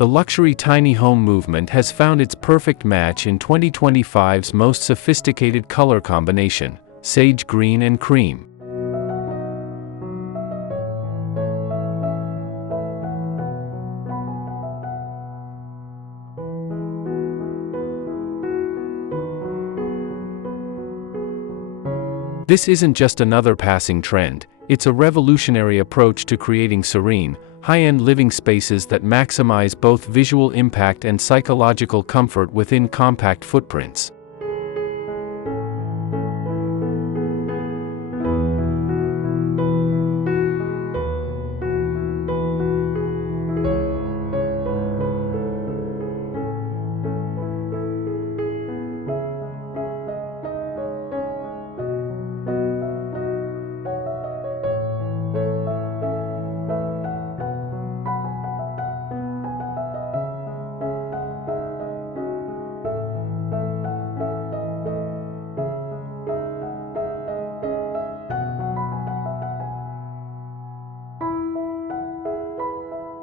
The luxury tiny home movement has found its perfect match in 2025's most sophisticated color combination, sage green and cream. This isn't just another passing trend, it's a revolutionary approach to creating serene, high-end living spaces that maximize both visual impact and psychological comfort within compact footprints.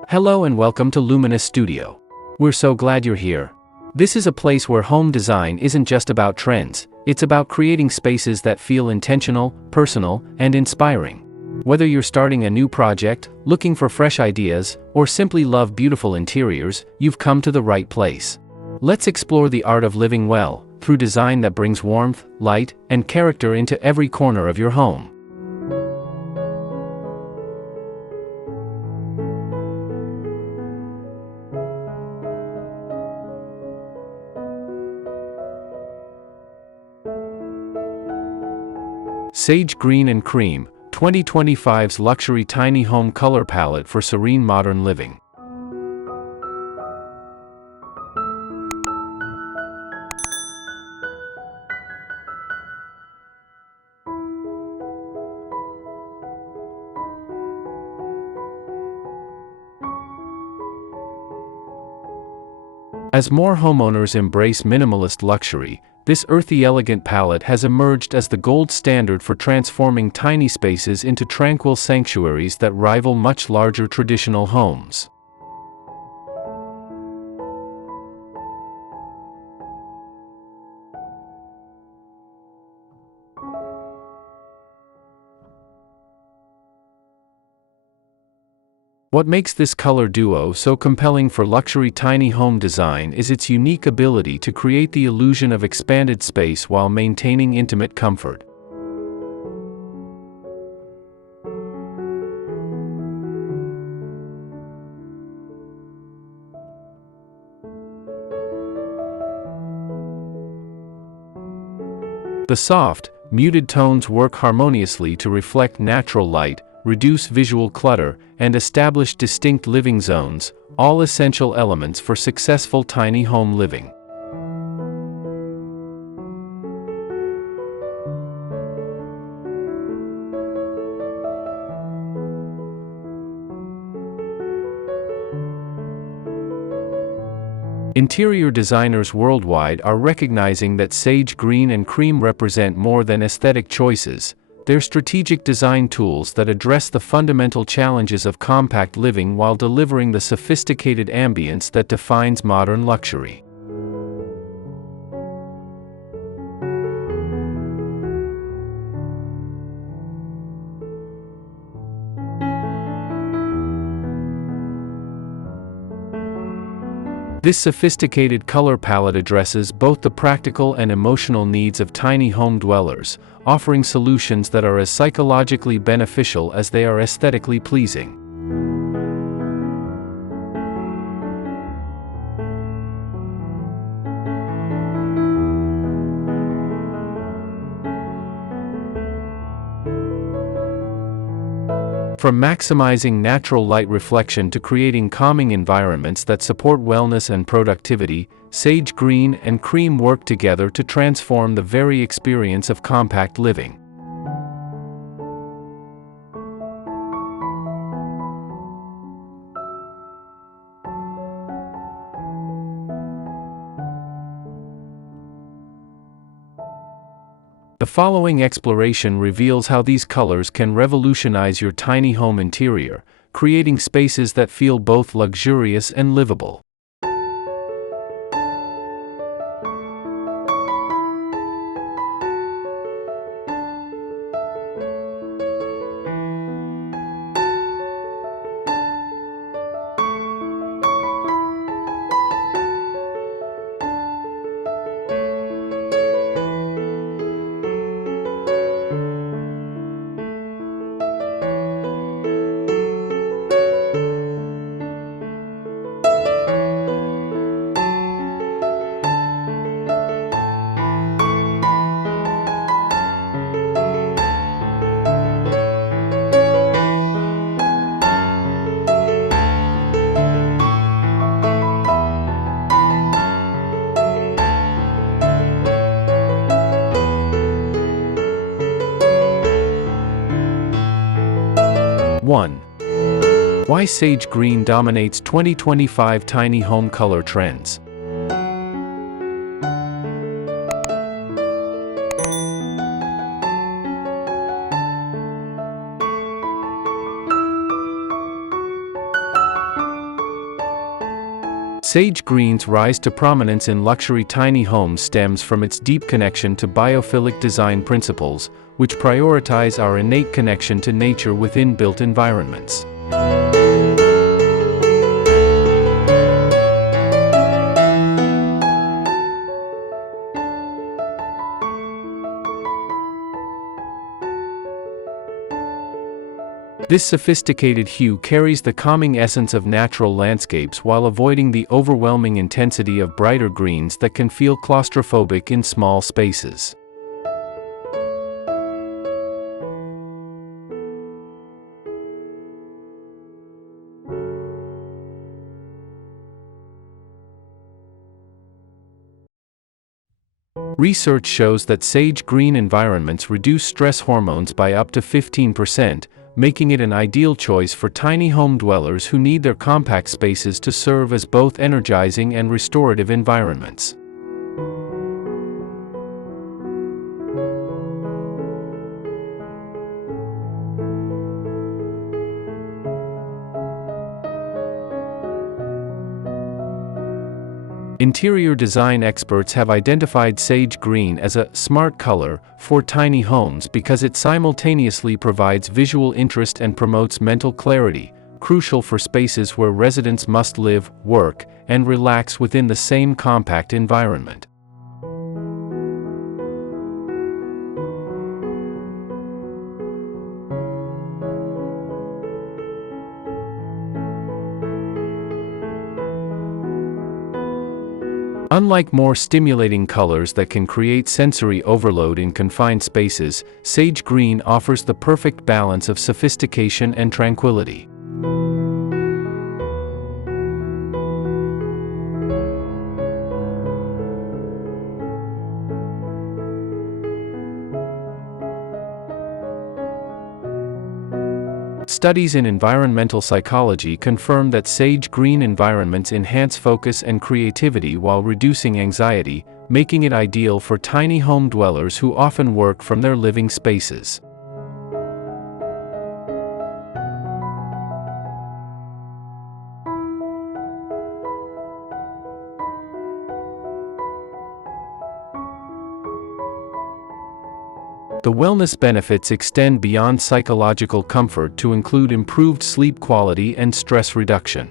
Hello and welcome to Luminous Studio. We're so glad you're here. This is a place where home design isn't just about trends, it's about creating spaces that feel intentional, personal, and inspiring. Whether you're starting a new project, looking for fresh ideas, or simply love beautiful interiors, you've come to the right place. Let's explore the art of living well, through design that brings warmth, light, and character into every corner of your home. Sage Green and Cream, 2025's luxury tiny home color palette for serene modern living. As more homeowners embrace minimalist luxury, this earthy elegant palette has emerged as the gold standard for transforming tiny spaces into tranquil sanctuaries that rival much larger traditional homes. What makes this color duo so compelling for luxury tiny home design is its unique ability to create the illusion of expanded space while maintaining intimate comfort. The soft, muted tones work harmoniously to reflect natural light, reduce visual clutter, and establish distinct living zones, all essential elements for successful tiny home living. Interior designers worldwide are recognizing that sage green and cream represent more than aesthetic choices. They're strategic design tools that address the fundamental challenges of compact living while delivering the sophisticated ambience that defines modern luxury. This sophisticated color palette addresses both the practical and emotional needs of tiny home dwellers, offering solutions that are as psychologically beneficial as they are aesthetically pleasing. From maximizing natural light reflection to creating calming environments that support wellness and productivity, sage green and cream work together to transform the very experience of compact living. The following exploration reveals how these colors can revolutionize your tiny home interior, creating spaces that feel both luxurious and livable. 1. Why sage green dominates 2025 tiny home color trends. Sage green's rise to prominence in luxury tiny homes stems from its deep connection to biophilic design principles, which prioritize our innate connection to nature within built environments. This sophisticated hue carries the calming essence of natural landscapes while avoiding the overwhelming intensity of brighter greens that can feel claustrophobic in small spaces. Research shows that sage green environments reduce stress hormones by up to 15%, making it an ideal choice for tiny home dwellers who need their compact spaces to serve as both energizing and restorative environments. Interior design experts have identified sage green as a smart color for tiny homes because it simultaneously provides visual interest and promotes mental clarity, crucial for spaces where residents must live, work, and relax within the same compact environment. Unlike more stimulating colors that can create sensory overload in confined spaces, sage green offers the perfect balance of sophistication and tranquility. Studies in environmental psychology confirm that sage green environments enhance focus and creativity while reducing anxiety, making it ideal for tiny home dwellers who often work from their living spaces. The wellness benefits extend beyond psychological comfort to include improved sleep quality and stress reduction.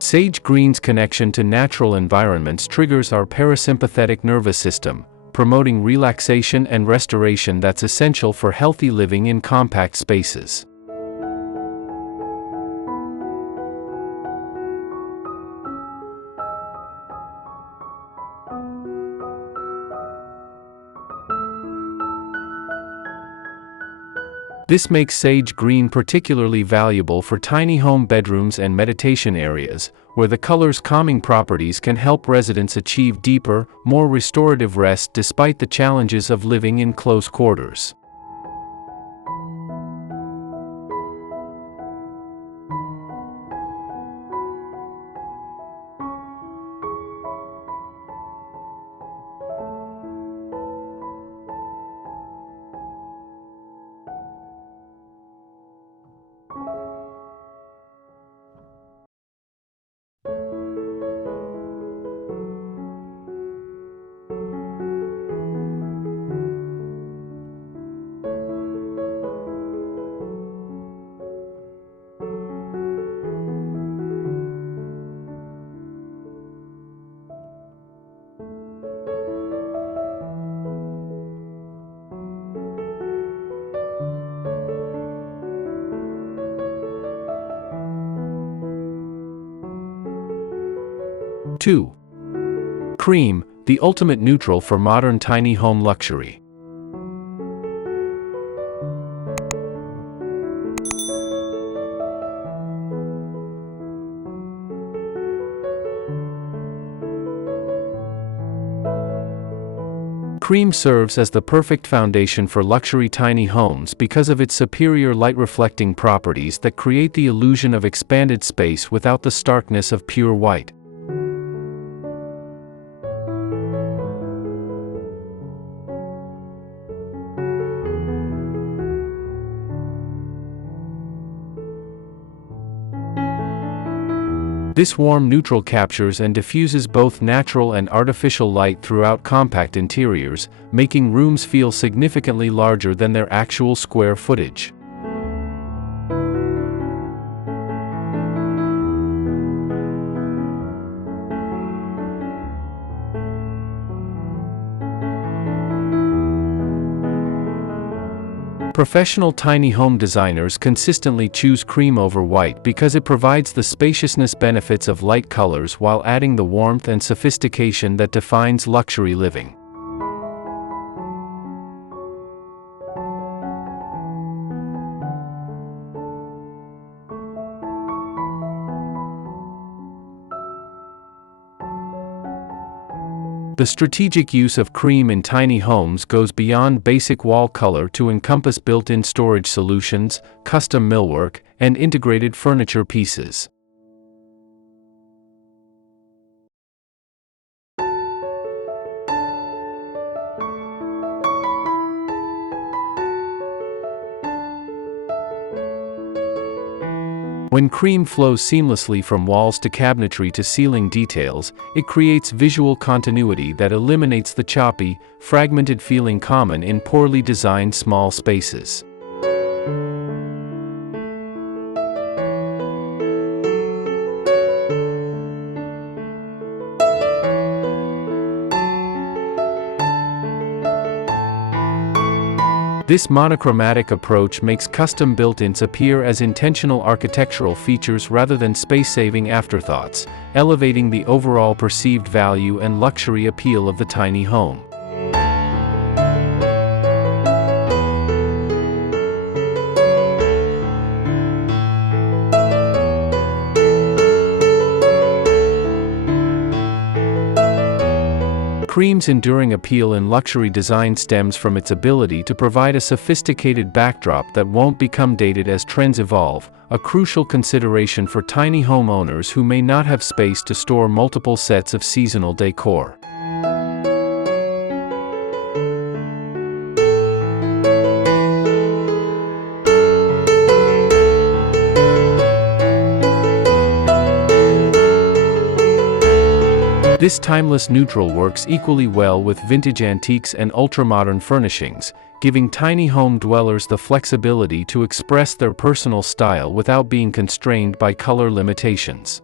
Sage green's connection to natural environments triggers our parasympathetic nervous system, promoting relaxation and restoration that's essential for healthy living in compact spaces. This makes sage green particularly valuable for tiny home bedrooms and meditation areas, where the color's calming properties can help residents achieve deeper, more restorative rest despite the challenges of living in close quarters. Two. Cream, the ultimate neutral for modern tiny home luxury. Cream serves as the perfect foundation for luxury tiny homes because of its superior light-reflecting properties that create the illusion of expanded space without the starkness of pure white. This warm neutral captures and diffuses both natural and artificial light throughout compact interiors, making rooms feel significantly larger than their actual square footage. Professional tiny home designers consistently choose cream over white because it provides the spaciousness benefits of light colors while adding the warmth and sophistication that defines luxury living. The strategic use of cream in tiny homes goes beyond basic wall color to encompass built-in storage solutions, custom millwork, and integrated furniture pieces. When cream flows seamlessly from walls to cabinetry to ceiling details, it creates visual continuity that eliminates the choppy, fragmented feeling common in poorly designed small spaces. This monochromatic approach makes custom built-ins appear as intentional architectural features rather than space-saving afterthoughts, elevating the overall perceived value and luxury appeal of the tiny home. Cream's enduring appeal in luxury design stems from its ability to provide a sophisticated backdrop that won't become dated as trends evolve, a crucial consideration for tiny home owners who may not have space to store multiple sets of seasonal decor. This timeless neutral works equally well with vintage antiques and ultramodern furnishings, giving tiny home dwellers the flexibility to express their personal style without being constrained by color limitations.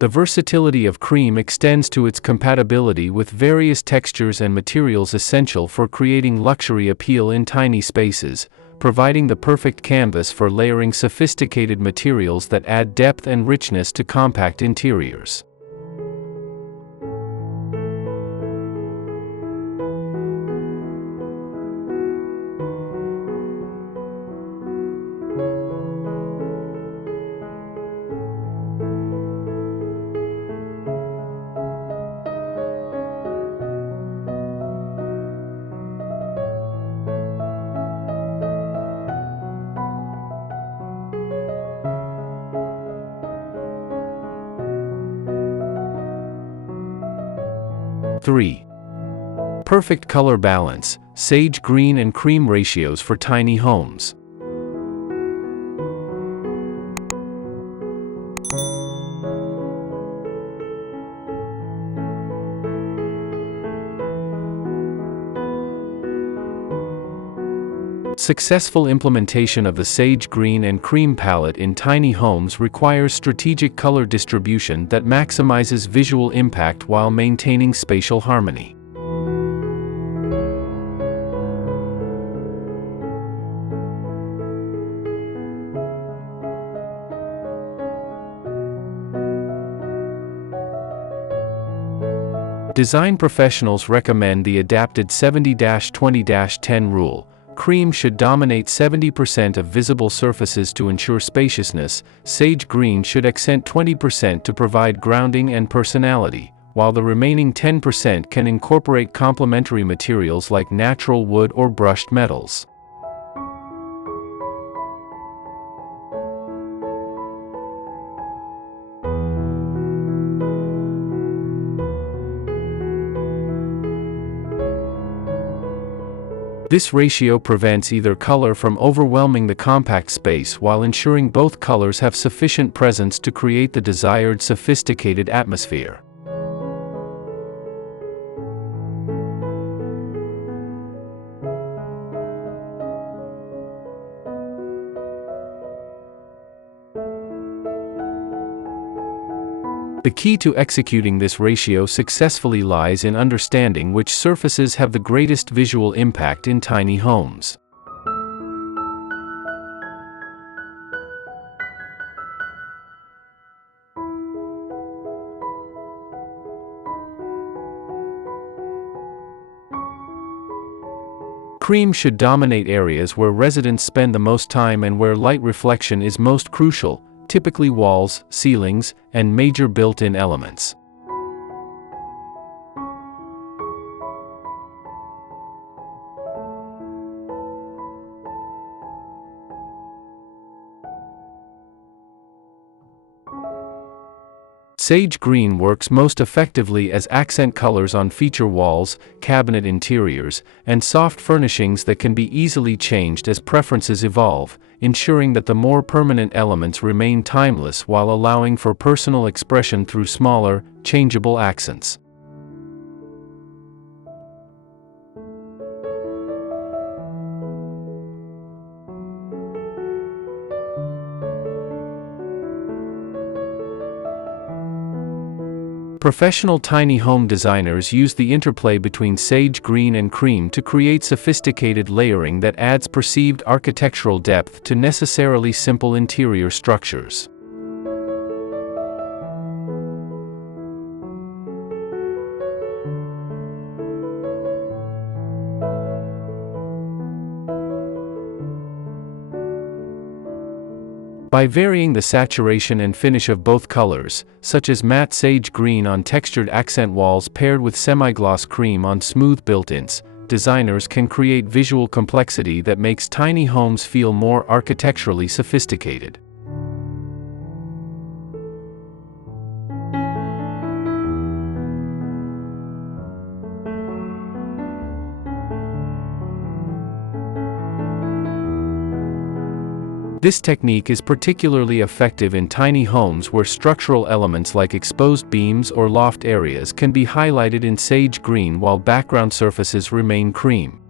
The versatility of cream extends to its compatibility with various textures and materials essential for creating luxury appeal in tiny spaces, providing the perfect canvas for layering sophisticated materials that add depth and richness to compact interiors. Three. Perfect color balance, sage green and cream ratios for tiny homes. Successful implementation of the sage green and cream palette in tiny homes requires strategic color distribution that maximizes visual impact while maintaining spatial harmony. Design professionals recommend the adapted 70-20-10 rule. Cream should dominate 70% of visible surfaces to ensure spaciousness, sage green should accent 20% to provide grounding and personality, while the remaining 10% can incorporate complementary materials like natural wood or brushed metals. This ratio prevents either color from overwhelming the compact space while ensuring both colors have sufficient presence to create the desired sophisticated atmosphere. The key to executing this ratio successfully lies in understanding which surfaces have the greatest visual impact in tiny homes. Cream should dominate areas where residents spend the most time and where light reflection is most crucial, typically walls, ceilings, and major built-in elements. Sage green works most effectively as accent colors on feature walls, cabinet interiors, and soft furnishings that can be easily changed as preferences evolve, ensuring that the more permanent elements remain timeless while allowing for personal expression through smaller, changeable accents. Professional tiny home designers use the interplay between sage green and cream to create sophisticated layering that adds perceived architectural depth to necessarily simple interior structures. By varying the saturation and finish of both colors, such as matte sage green on textured accent walls paired with semi-gloss cream on smooth built-ins, designers can create visual complexity that makes tiny homes feel more architecturally sophisticated. This technique is particularly effective in tiny homes where structural elements like exposed beams or loft areas can be highlighted in sage green while background surfaces remain cream.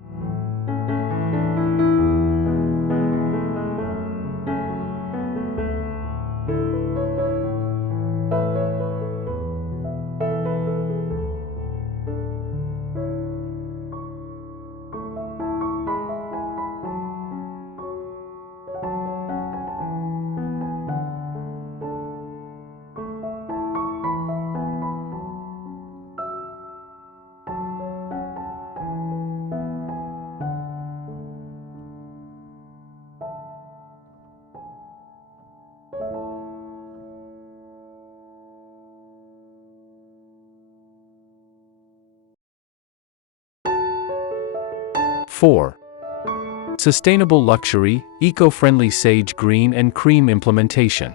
Four. Sustainable luxury, eco-friendly sage green and cream implementation.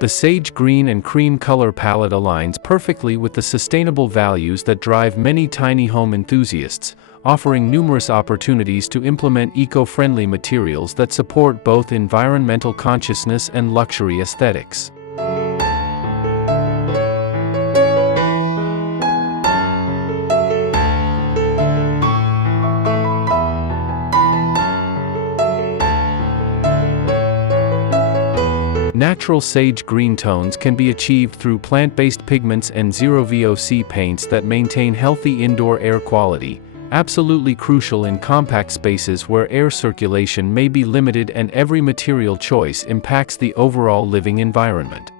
The sage green and cream color palette aligns perfectly with the sustainable values that drive many tiny home enthusiasts, offering numerous opportunities to implement eco-friendly materials that support both environmental consciousness and luxury aesthetics. Natural sage green tones can be achieved through plant-based pigments and zero VOC paints that maintain healthy indoor air quality, absolutely crucial in compact spaces where air circulation may be limited and every material choice impacts the overall living environment.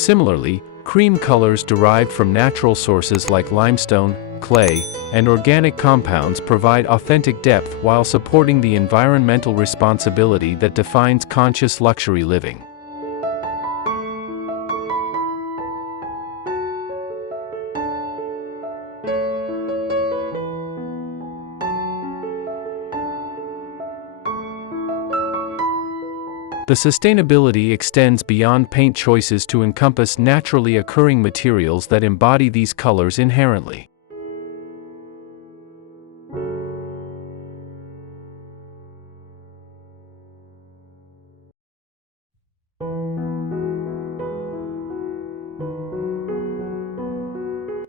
Similarly, cream colors derived from natural sources like limestone, clay, and organic compounds provide authentic depth while supporting the environmental responsibility that defines conscious luxury living. The sustainability extends beyond paint choices to encompass naturally occurring materials that embody these colors inherently.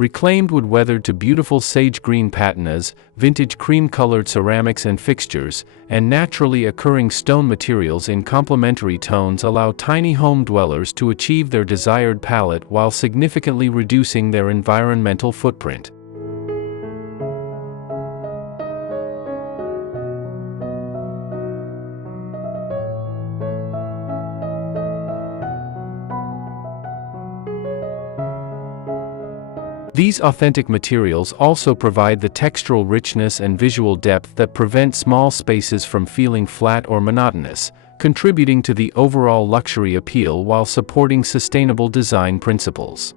Reclaimed wood weathered to beautiful sage green patinas, vintage cream-colored ceramics and fixtures, and naturally occurring stone materials in complementary tones allow tiny home dwellers to achieve their desired palette while significantly reducing their environmental footprint. These authentic materials also provide the textural richness and visual depth that prevent small spaces from feeling flat or monotonous, contributing to the overall luxury appeal while supporting sustainable design principles.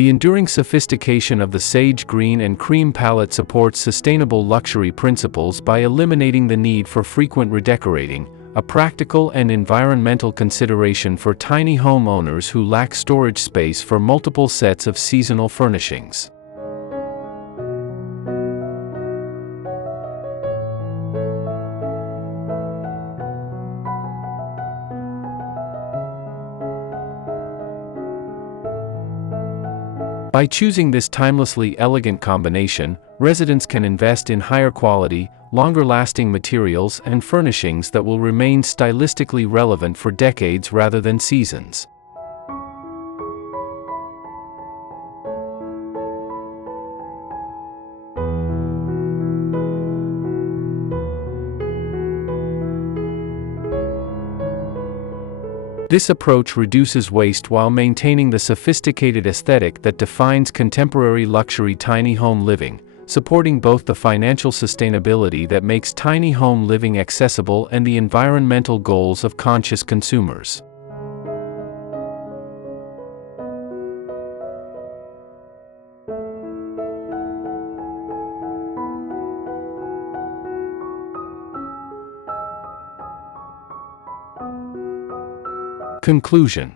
The enduring sophistication of the sage green and cream palette supports sustainable luxury principles by eliminating the need for frequent redecorating, a practical and environmental consideration for tiny home owners who lack storage space for multiple sets of seasonal furnishings. By choosing this timelessly elegant combination, residents can invest in higher quality, longer-lasting materials and furnishings that will remain stylistically relevant for decades rather than seasons. This approach reduces waste while maintaining the sophisticated aesthetic that defines contemporary luxury tiny home living, supporting both the financial sustainability that makes tiny home living accessible and the environmental goals of conscious consumers. Conclusion.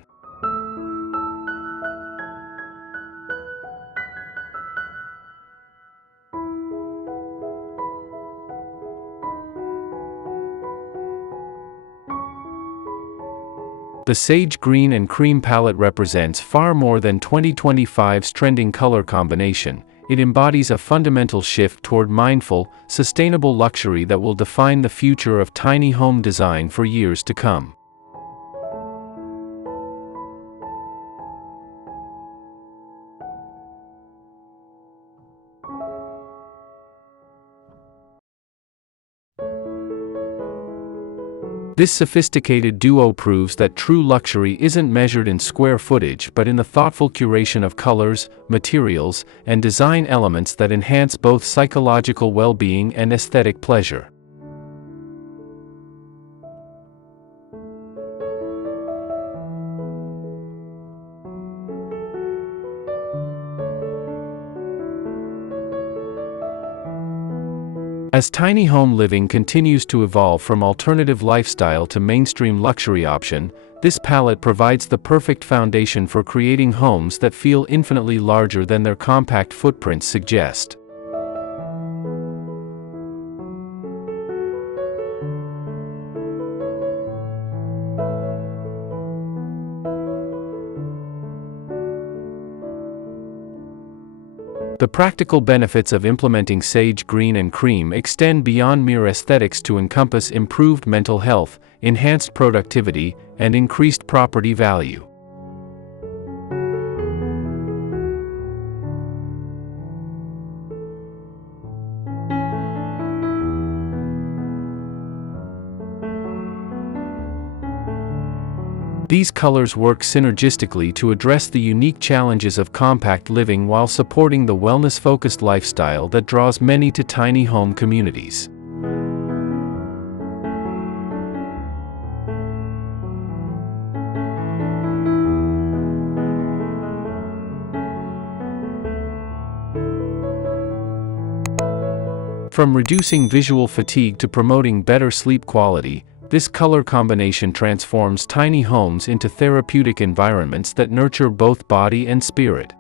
The sage green and cream palette represents far more than 2025's trending color combination. It embodies a fundamental shift toward mindful, sustainable luxury that will define the future of tiny home design for years to come. This sophisticated duo proves that true luxury isn't measured in square footage but in the thoughtful curation of colors, materials, and design elements that enhance both psychological well-being and aesthetic pleasure. As tiny home living continues to evolve from alternative lifestyle to mainstream luxury option, This palette provides the perfect foundation for creating homes that feel infinitely larger than their compact footprints suggest. The practical benefits of implementing sage green and cream extend beyond mere aesthetics to encompass improved mental health, enhanced productivity, and increased property value. These colors work synergistically to address the unique challenges of compact living while supporting the wellness-focused lifestyle that draws many to tiny home communities. From reducing visual fatigue to promoting better sleep quality, this color combination transforms tiny homes into therapeutic environments that nurture both body and spirit.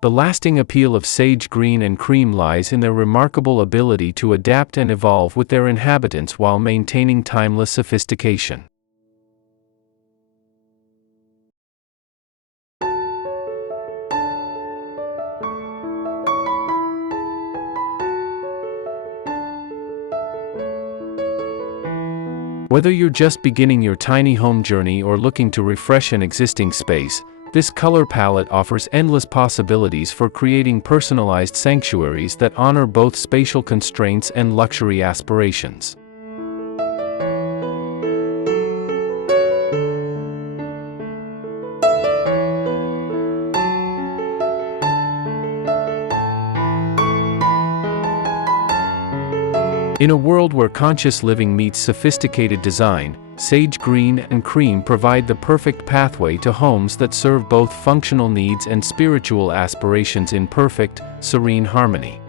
The lasting appeal of sage green and cream lies in their remarkable ability to adapt and evolve with their inhabitants while maintaining timeless sophistication. Whether you're just beginning your tiny home journey or looking to refresh an existing space, this color palette offers endless possibilities for creating personalized sanctuaries that honor both spatial constraints and luxury aspirations. In a world where conscious living meets sophisticated design, sage green and cream provide the perfect pathway to homes that serve both functional needs and spiritual aspirations in perfect, serene harmony.